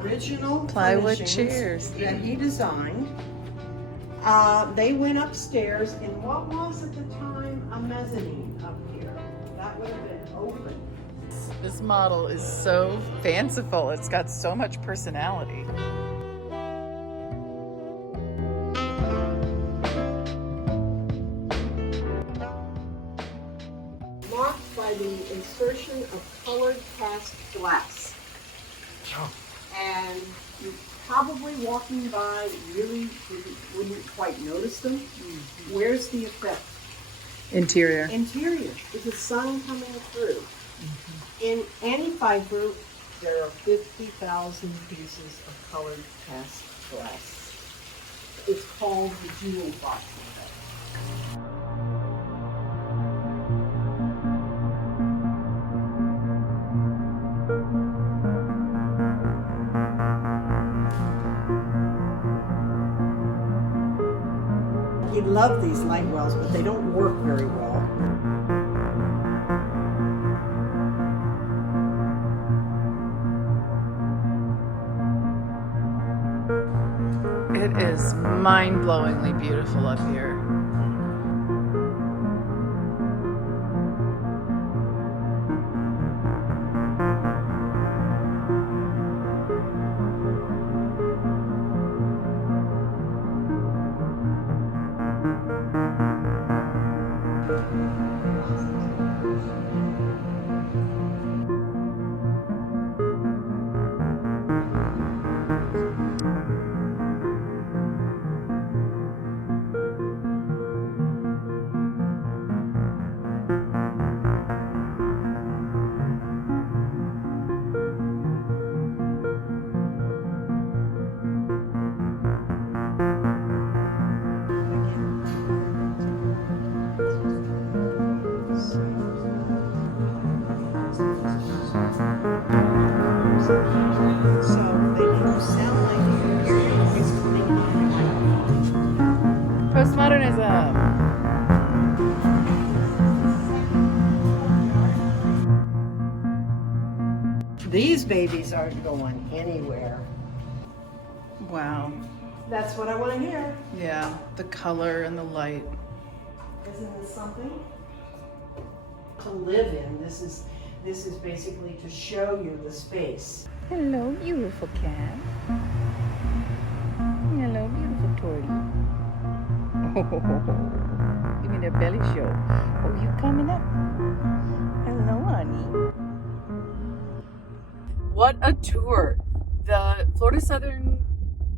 original plywood furnishings chairs that he designed. They went upstairs in what was at the time a mezzanine up here. That would have been open. This model is so fanciful. It's got so much personality. Marked by the insertion of colored cast glass. Oh. And you probably walking by really wouldn't quite notice them. Mm-hmm. Where's the effect? Interior. Interior. With the sun coming through. Mm-hmm. In any fiber, there are 50,000 pieces of colored cast glass. It's called the jewel box effect. You'd love these light wells, but they don't work very well. It is mind-blowingly beautiful up here. Postmodernism. These babies aren't going anywhere. Wow. That's what I want to hear. Yeah, the color and the light. Isn't this something to live in? This is basically to show you the space. Hello, beautiful cat. Hello, beautiful Torty. Oh, give me the belly show. Oh, you coming up? Hello, honey. What a tour. The Florida Southern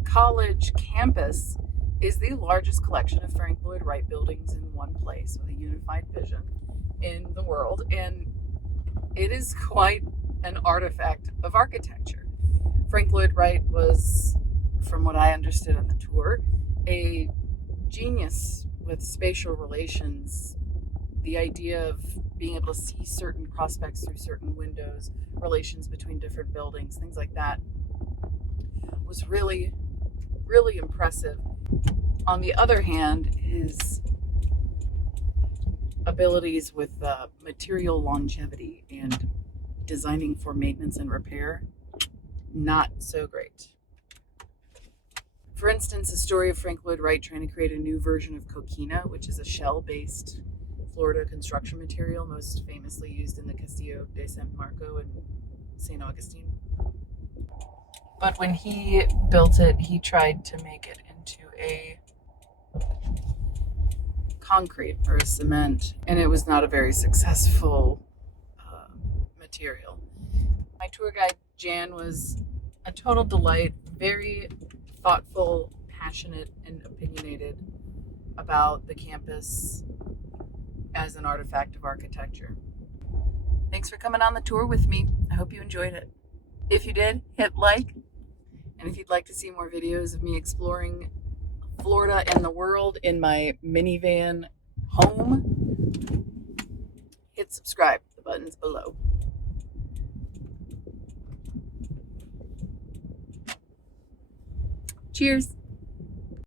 College campus is the largest collection of Frank Lloyd Wright buildings in one place with a unified vision in the world. And it is quite an artifact of architecture. Frank Lloyd Wright was, from what I understood on the tour, a genius with spatial relations. The idea of being able to see certain prospects through certain windows, relations between different buildings, things like that, was really, really impressive. On the other hand, his abilities with material longevity and designing for maintenance and repair, not so great. For instance, the story of Frank Lloyd Wright trying to create a new version of coquina, which is a shell-based Florida construction material, most famously used in the Castillo de San Marco in St. Augustine. But when he built it, he tried to make it into a concrete or a cement, and it was not a very successful material. My tour guide, Jan, was a total delight, very thoughtful, passionate, and opinionated about the campus as an artifact of architecture. Thanks for coming on the tour with me. I hope you enjoyed it. If you did, hit like. And if you'd like to see more videos of me exploring Florida and the world in my minivan home, hit subscribe. The button's below. Cheers.